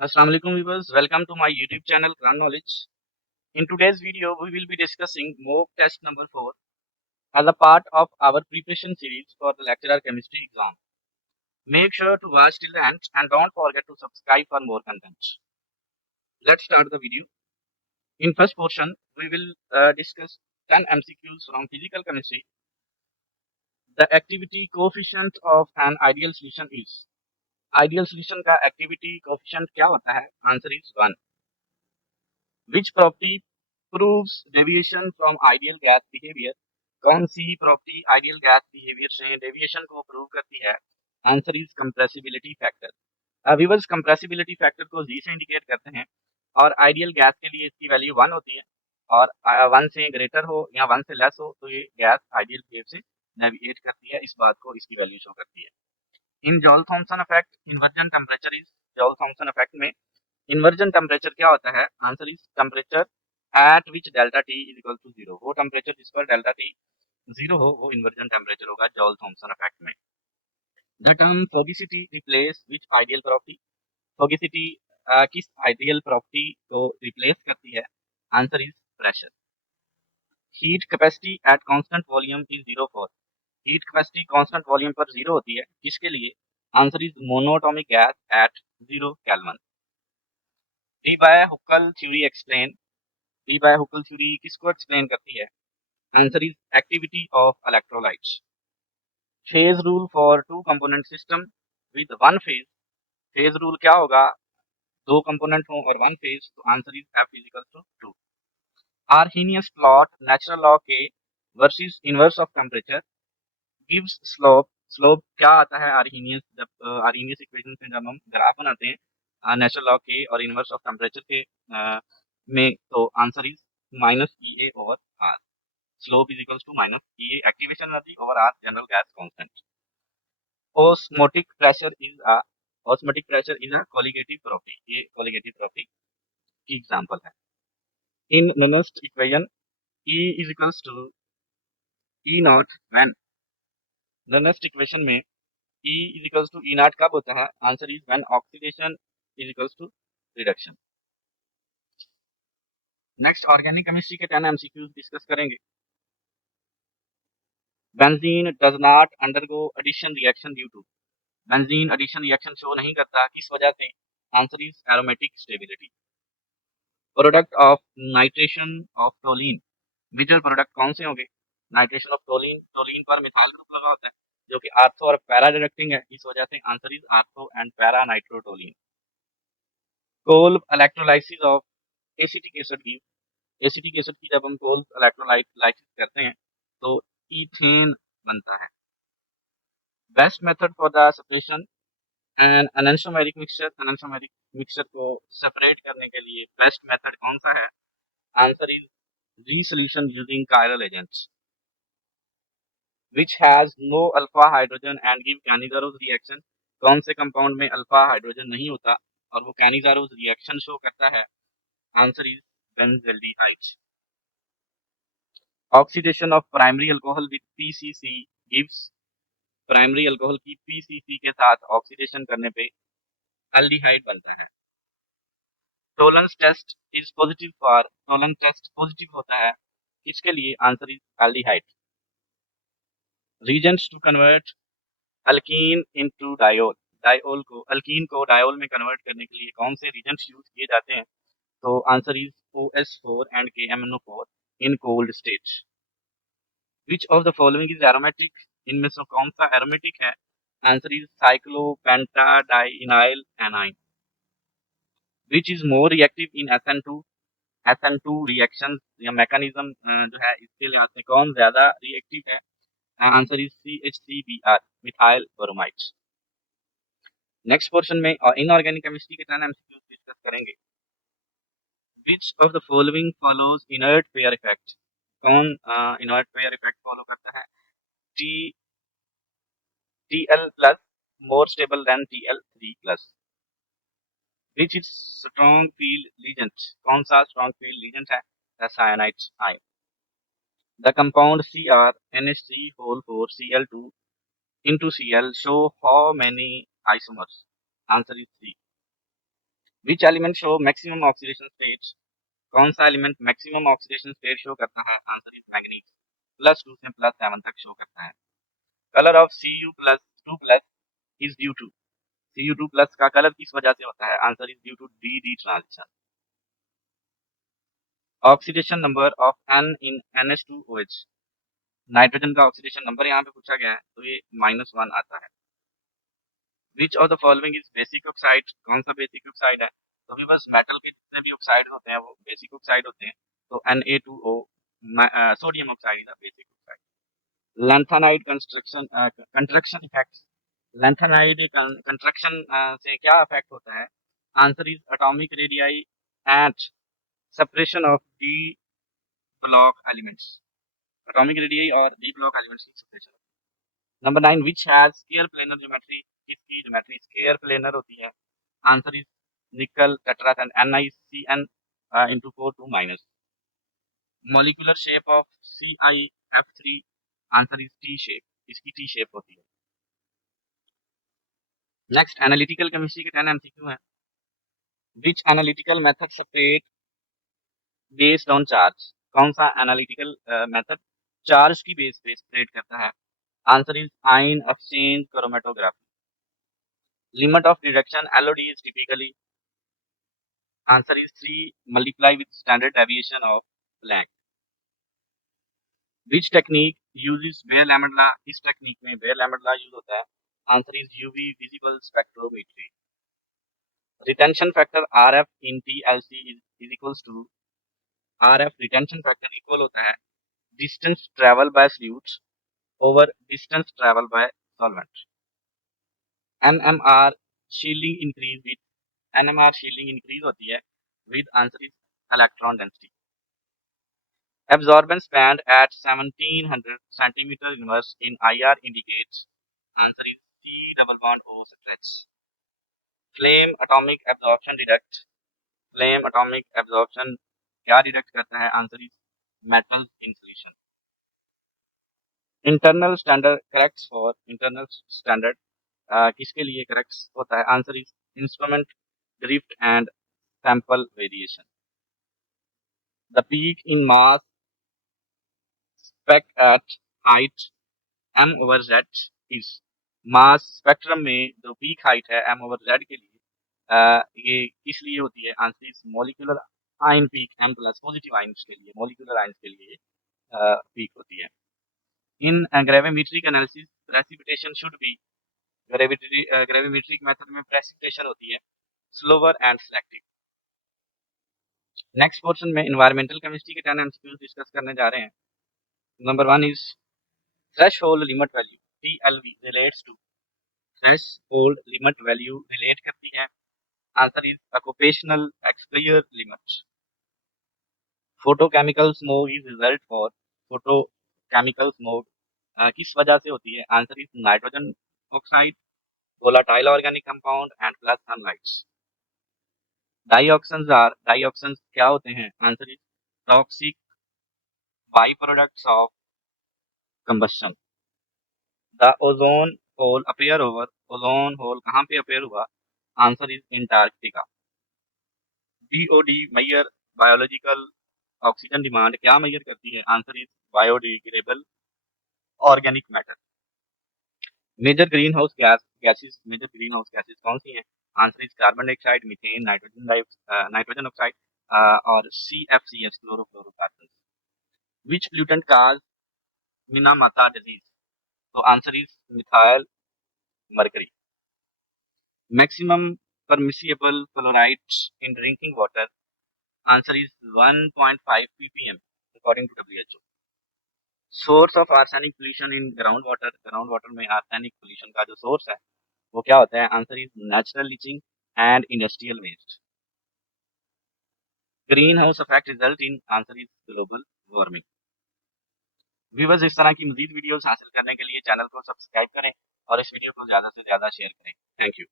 Assalamu alaikum viewers, welcome to my YouTube channel Quran Knowledge. In today's video, we will be discussing mock test number 4 as a part of our preparation series for the lecturer chemistry exam. Make sure to watch till the end and don't forget to subscribe for more content. Let's start the video. In first portion, we will discuss 10 MCQs from physical chemistry. The activity coefficient of an ideal solution is. Ideal solution का activity coefficient क्या होता है? Answer is 1. Which property proves deviation from ideal gas behavior? कौन सी property ideal gas behaviour से deviation को prove करती है? Answer is compressibility factor. Viewers, compressibility factor को जी से इंडिकेट करते हैं और आइडियल गैस के लिए इसकी वैल्यू 1 होती है और 1 से ग्रेटर हो या 1 से लेस हो तो ये गैस आइडियल बिहेव से नेविगेट करती है। इस बात को इसकी वैल्यू शो करती है। In Joule Thomson effect inversion temperature is. Joule Thomson effect में इन्वर्जन टेम्परेचर क्या होता है? Answer is temperature at which delta T is equal to 0। वो टेम्परेचर जिस पर डेल्टा टी 0 हो वो इन्वर्जन टेम्परेचर होगा जॉल थॉमसन इफेक्ट में। The term fugacity replace which ideal property. Fugacity किस आइडियल प्रॉपर्टी को रिप्लेस करती है? Answer is pressure. Heat capacity at constant volume is 0 for. Heat capacity constant volume पर 0 होती है किसके लिए? Answer is monatomic gas at 0 kelvin. Debye Huckel theory explain. Debye Huckel theory किसको explain करती है? Answer is activity of electrolytes. Phase rule for two component system with one phase. Phase rule क्या होगा? दो component हो और one phase, तो answer is F equal to 2। Arrhenius plot natural log के versus inverse of temperature gives slope. Slope क्या आता है आर्हीनियस? जब आर्हीनियस इक्वेशन से जब हम ग्राफ बनाते हैं नेचुरल लॉ के और इनवर्स ऑफ टेम्परेचर के में, तो answer is minus E A over R. Slope is equals to minus E A activation energy over R general gas constant. Osmotic pressure is a colligative property. ये colligative property की example है। In Nernst equation E is equals to E naught when. Nernst equation में E is equals to E naught कब होता है? Answer is when oxidation is equals to reduction. Next organic chemistry के 10 MCQs discuss करेंगे। Benzene does not undergo addition reaction due to. Benzene addition reaction show नहीं करता किस वजह से? Answer is aromatic stability. Product of nitration of toluene. Visual product कौन से होंगे? Nitration of toluene. टोलिन पर मिथाइल ग्रुप लगा होता है जो कि आर्थो और पैरा डायरेक्टिंग है, इस वजह से answer is ortho and para nitrotoluene. Kolbe electrolysis of acetic acid की। एसिटिक एसिड की जब हम कोल इलेक्ट्रोलाइसिस करते हैं तो इथेन बनता है। Best method for the separation and enantiomeric mixture. Enantiomeric mixture को सेपरेट करने के लिए बेस्ट मेथड कौन सा है? Answer is resolution using chiral agents, which has no alpha hydrogen and give Cannizzaro reaction। कौन से कंपाउंड में अल्फा हाइड्रोजन नहीं होता और वो कैनिजारो रिएक्शन शो करता है? Answer is benzaldehyde. Oxidation of primary alcohol with PCC gives. Primary alcohol की पीसीसी के साथ ऑक्सीडेशन करने पे एल्डिहाइड बनता है। Tollens test is positive for. Tollens test positive होता है इसके लिए? Answer is aldehyde. Reagents to convert alkene into diol. Diol को अल्कीन को डायोल में कन्वर्ट करने के लिए कौन से रीजन्स यूज किए जाते हैं? तो answer is OS4 and KMNO4 in cold state. Which of the following is aromatic. इनमें से कौन सा एरोमेटिक है? Answer is cyclopentadienyl anion. Which is more reactive in SN2। SN2 reaction या मैकेनिज्म जो है इसके लिहाज से कौन ज्यादा रिएक्टिव है? Answer is CH3Br methyl bromide. Next portion में इनऑर्गेनिक केमिस्ट्री के 10 एमसीक्यूज डिस्कस करेंगे। Which of the following follows inert pair effect. कौन इनर्ट पेयर इफेक्ट फॉलो करता है? T Tl plus more stable than Tl3 plus. Which is strong field ligand. कौन सा strong field ligand है? Cyanide ion. The compound CrNH3 whole 4 Cl2 into Cl show how many isomers? Answer is 3. Which element show maximum oxidation state, कौन सा element maximum oxidation state show करता है? Answer is manganese, +2 से +7 तक show करता है। Colour of Cu+2+ is due to, Cu2+ का colour किस वजह से होता है? Answer is due to d transition. Oxidation number of N in NH2OH, nitrogen का ऑक्सीडेशन नंबर यहाँ पे पूछा गया है, तो ये -1 आता है। विच of the following is basic oxide, कौन सा बेसिक ऑक्साइड है? तो भी बस मेटल के जितने भी ऑक्साइड होते हैं वो बेसिक ऑक्साइड होते हैं, तो Na2O sodium oxide is basic oxide. Lanthanide contraction effects, lanthanide contraction से क्या इफेक्ट होता है? Answer is atomic radii at separation of d block elements, atomic radii और डी ब्लॉक एलिमेंट्स की separation. Number 9 which has square planar geometry, किसकी geometry square planar होती है? Answer is nickel tetras and NiCN into 4 2 minus। Molecular shape of CiF3, answer is T shape, इसकी T shape होती है। Next analytical chemistry के 10 MCQ है। Which analytical method separate based on charge, कौन सा analytical method charge की base पे separate करता है? Answer is ion exchange chromatography. Limit of detection LOD is typically, answer is 3 multiply with standard deviation of Planck। Which technique uses Beer Lambert, इस technique में Beer Lambert use होता है? Answer is UV visible spectrometry। Retention factor RF in TLC is equals to, RF retention factor equal होता है distance travel by solute over distance travel by solvent. NMR shielding increase with, NMR shielding increase होती है with, answer is electron density. Absorbance band at 1700 centimeter inverse in IR indicates, answer is C double bond O stretch। Flame atomic absorption detect, flame atomic absorption क्या detect करता है? Answer is metal in solution. Internal standard correct for, internal standard किसके लिए correct होता है? Answer is instrument drift and sample variation. The peak in mass spec at height m over z is, mass spectrum में जो peak height है m over z के लिए ये किस लिए होती है? Answer is molecular ion peak m plus positive ions के लिए, मॉलिक्यूलर आयन्स के लिए पीक होती है। In gravimetric analysis precipitation should be, gravimetric method में प्रेसिपिटेशन होती है slower and selective. Next portion में एनवायरमेंटल केमिस्ट्री के 10 MCQs डिस्कस करने जा रहे हैं। Number 1 is threshold limit value, TLV relates to, threshold limit value relate करती है, answer is occupational exposure limit. Photochemical smoke is result for, photochemical smoke किस वजह से होती है? Answer is nitrogen oxide, volatile organic compound and plus sunlight. Dioxins क्या होते हैं? Answer is toxic by products of combustion. The ozone hole appear over, ozone hole कहाँ पे अपेयर हुआ? Answer is Antarctica. BOD measure biological oxygen demand क्या measure करती है? Answer is biodegradable organic matter. Major green house gases, major green house gases कौन सी हैं? Answer is carbon dioxide, methane, nitrogen oxide और CFCs chlorofluorocarbon. Which pollutant cause Minamata disease? तो answer is methyl mercury. Maximum permissible fluoride in drinking water, answer is 1.5 ppm according to WHO। Source of arsenic pollution in ground water, ground water में arsenic pollution का जो source है वो क्या होता है? Answer is natural leaching and industrial waste. Green house effect result in, answer is global warming. Viewers, इस तरह की मजीद वीडियोस हासिल करने के लिए चैनल को सब्सक्राइब करें और इस वीडियो को ज़्यादा से ज़्यादा शेयर करें। Thank you.